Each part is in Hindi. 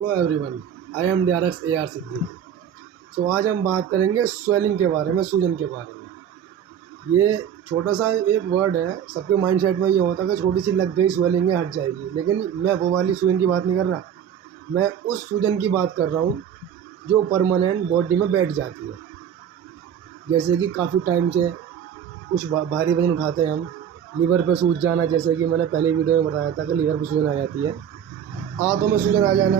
Hello everyone, I am DRX AR Siddiqui. आज हम बात करेंगे स्वेलिंग के बारे में, सूजन के बारे में। ये छोटा सा एक वर्ड है, सबके माइंडसेट में ये होता है कि छोटी सी लग गई स्वेलिंग है, हट जाएगी। लेकिन मैं वो वाली सूजन की बात नहीं कर रहा, मैं उस सूजन की बात कर रहा हूँ जो परमानेंट बॉडी में बैठ जाती है। जैसे कि काफ़ी टाइम से कुछ भारी वजन उठाते हैं हम, लीवर पर सूज जाना, जैसे कि मैंने पहले वीडियो में बताया था कि लीवर पर सूजन आ जाती है। आंतों में सूजन आ जाना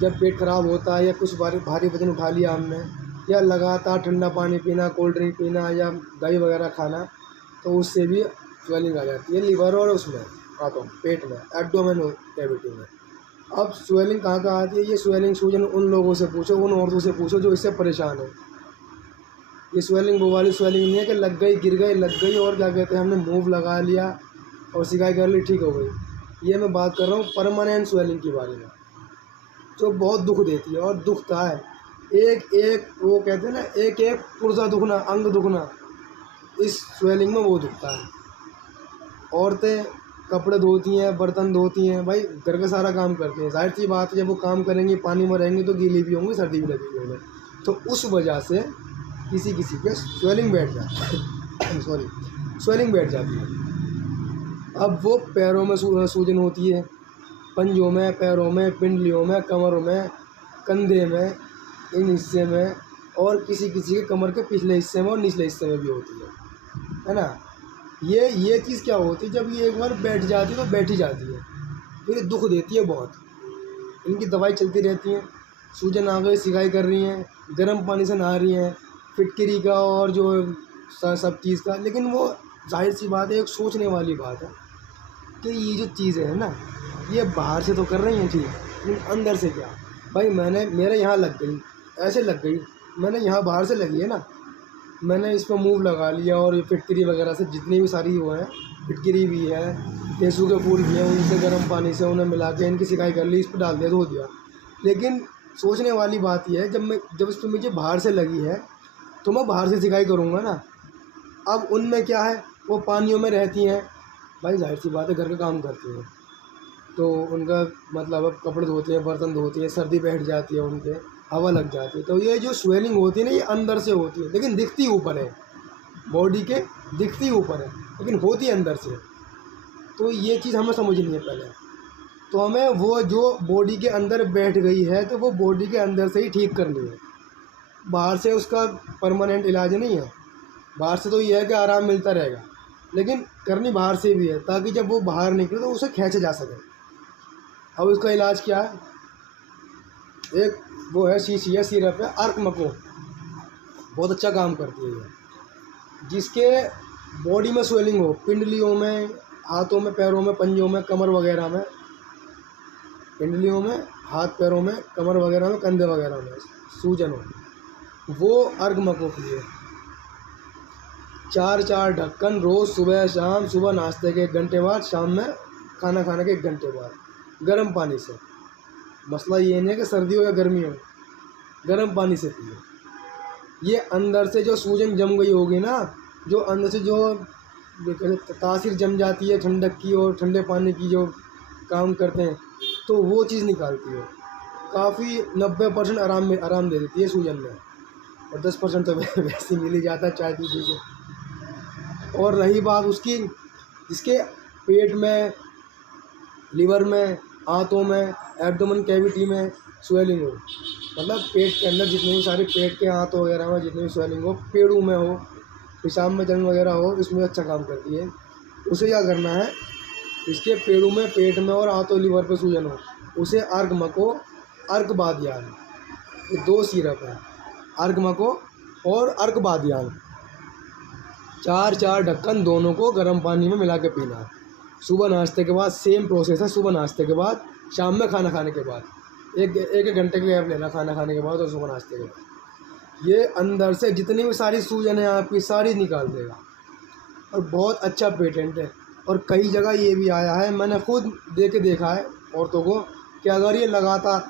जब पेट खराब होता है या कुछ भारी वजन उठा लिया हमने, या लगातार ठंडा पानी पीना, कोल्ड ड्रिंक पीना या दही वगैरह खाना, तो उससे भी स्वेलिंग आ जाती है लीवर और उसमें आंतों पेट में, एब्डोमेन कैविटी में। अब स्वेलिंग कहाँ कहाँ आती है? ये स्वेलिंग सूजन उन लोगों से पूछो, उन औरतों से पूछो जो इससे परेशान है। ये स्वेलिंग वो वाली स्वेलिंग नहीं है कि लग गई, गिर गई, लग गई और क्या कहते हैं हमने मूव लगा लिया और सिकाई कर ली, ठीक हो गई। ये मैं बात कर रहा हूँ परमानेंट स्वेलिंग के बारे में, जो बहुत दुख देती है और दुखता है। एक एक वो कहते हैं ना, एक एक पुर्जा दुखना, अंग दुखना, इस स्वेलिंग में वो दुखता है। औरतें कपड़े धोती हैं, बर्तन धोती हैं, भाई घर का सारा काम करती हैं। जाहिर सी बात है, जब वो काम करेंगी, पानी में रहेंगी तो गीली भी होंगी, सर्दी भी लगेगी उन्हें। तो उस वजह से किसी किसी के स्वेलिंग बैठ जाती है सॉरी, स्वेलिंग बैठ जाती है। अब वो पैरों में सूजन होती है, पंजों में, पैरों में, पिंडलियों में, कमरों में, कंधे में, इन हिस्से में, और किसी किसी के कमर के पिछले हिस्से में और निचले हिस्से में भी होती है ना। ये चीज़ क्या होती है, जब ये एक बार बैठ जाती है तो बैठ ही जाती है, फिर दुख देती है बहुत। इनकी दवाई चलती रहती है। सूजन आ गई, सिकाई कर रही हैं, गर्म पानी से नहा रही हैं, फिटकरी का और जो सब चीज़ का। लेकिन वो जाहिर सी बात है, एक सोचने वाली बात है कि ये जो चीज़ें हैं ना, ये बाहर से तो कर रही हैं ठीक, लेकिन अंदर से क्या? भाई मेरे यहाँ लग गई, ऐसे लग गई, मैंने यहाँ बाहर से लगी है ना, मैंने इस पर मूव लगा लिया और ये फिटकरी वगैरह से जितनी भी सारी वो हैं, फिटकरी भी है, टेसू के फूल भी हैं, उनसे गर्म पानी से उन्हें मिला के इनकी सिकाई कर ली, इस पर डाल दिया, धो दिया। लेकिन सोचने वाली बात यह है, जब इस पर मुझे बाहर से लगी है तो मैं बाहर से सिकाई करूँगा ना। अब उनमें क्या है, वो पानियों में रहती हैं, भाई जाहिर सी बात है घर का काम करती हैं, तो उनका मतलब अब कपड़े धोते हैं, बर्तन धोते हैं, सर्दी बैठ जाती है उनके, हवा लग जाती है। तो ये जो स्वेलिंग होती है ना, ये अंदर से होती है, लेकिन दिखती ऊपर है, बॉडी के दिखती ऊपर है, लेकिन होती है अंदर से। तो ये चीज़ हमें समझनी है पहले। तो हमें वो जो बॉडी के अंदर बैठ गई है, तो वो बॉडी के अंदर से ही ठीक करनी है, बाहर से उसका परमानेंट इलाज नहीं है। बाहर से तो ये है कि आराम मिलता रहेगा, लेकिन करनी बाहर से भी है, ताकि जब वो बाहर निकले तो उसे खींचा जा सके। अब इसका इलाज क्या है? एक वो है, शीशी है, सिरप है, अर्क मको, बहुत अच्छा काम करती है ये। जिसके बॉडी में स्वेलिंग हो, पिंडलियों में, हाथों में, पैरों में, पंजों में, कमर वगैरह में, पिंडलियों में, हाथ पैरों में, कमर वगैरह में, कंधे वगैरह में सूजन हो, वो अर्क मको पिए। 4 ढक्कन रोज़, सुबह शाम, सुबह नाश्ते के 1 घंटे बाद, शाम में खाना खाने के 1 घंटे बाद, गर्म पानी से। मसला ये नहीं है कि सर्दी हो या गर्मी हो, गर्म पानी से पिए। ये अंदर से जो सूजन जम गई होगी ना, जो अंदर से जो तासीर जम जाती है ठंडक की और ठंडे पानी की जो काम करते हैं, तो वो चीज़ निकालती है। काफ़ी 90% आराम दे देती है सूजन में, और 10% तो वैसे मिल ही जाता है चाय पी के। और रही बात उसकी, जिसके पेट में, लीवर में, आंतों में, एब्डोमेन कैविटी में स्वेलिंग हो, मतलब पेट के अंदर जितने भी सारे पेट के आंतों वगैरह में जितनी भी स्वेलिंग हो, पेड़ों में हो, पेशाब में जलन वगैरह हो, इसमें अच्छा काम करती है। उसे क्या करना है, इसके पेड़ों में, पेट में और आंतों लीवर पे सूजन हो, उसे अर्क मको, अर्क बादियान, ये 2 सिरप है, अर्क मको और अर्क बादियान। 4 ढक्कन दोनों को गर्म पानी में मिला के पीना है। सुबह नाश्ते के बाद, सेम प्रोसेस है, सुबह नाश्ते के बाद, शाम में खाना खाने के बाद, एक घंटे का गैप लेना खाना खाने के बाद और सुबह नाश्ते के बाद। ये अंदर से जितनी भी सारी सूजन है आपकी, सारी निकाल देगा, और बहुत अच्छा पेटेंट है। और कई जगह ये भी आया है, मैंने खुद देखा है औरतों को, कि अगर ये लगातार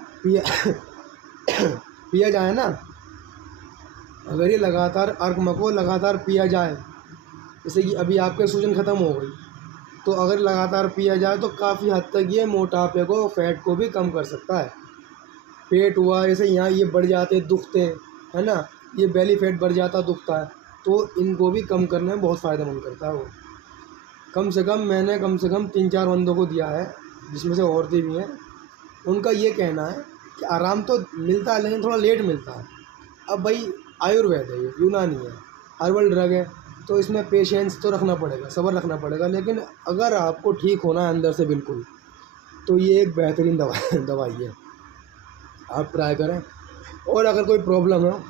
पिया जाए ना, अगर ये लगातार अर्क मको लगातार पिया जाए, जैसे कि अभी आपके सूजन ख़त्म हो गई, तो अगर लगातार पिया जाए तो काफ़ी हद तक ये मोटापे को, फैट को भी कम कर सकता है। पेट हुआ, जैसे यहाँ ये बढ़ जाते दुखते हैं, है ना, ये बेली फैट बढ़ जाता दुखता है, तो इनको भी कम करने में बहुत फ़ायदेमंद करता है वो। मैंने कम से कम 3-4 बंदों को दिया है, जिसमें से औरतें भी हैं। उनका ये कहना है कि आराम तो मिलता है लेकिन थोड़ा लेट मिलता है। अब भाई आयुर्वेद है, ये यूनानी है, हर्बल ड्रग है, तो इसमें पेशेंस तो रखना पड़ेगा, सब्र रखना पड़ेगा। लेकिन अगर आपको ठीक होना है अंदर से बिल्कुल, तो ये एक बेहतरीन दवाई है, आप ट्राई करें। और अगर कोई प्रॉब्लम हो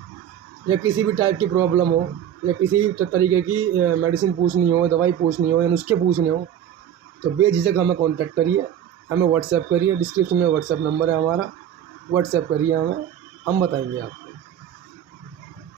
या किसी भी टाइप की प्रॉब्लम हो या किसी भी तरीके की मेडिसिन पूछनी हो, दवाई पूछनी हो या नुस्खे पूछने हो, तो बेझिझक हमें कांटेक्ट करिए, हमें व्हाट्सएप करिए, डिस्क्रिप्शन में व्हाट्सएप नंबर है हमारा, व्हाट्सएप करिए हमें, हम बताएंगे आपको।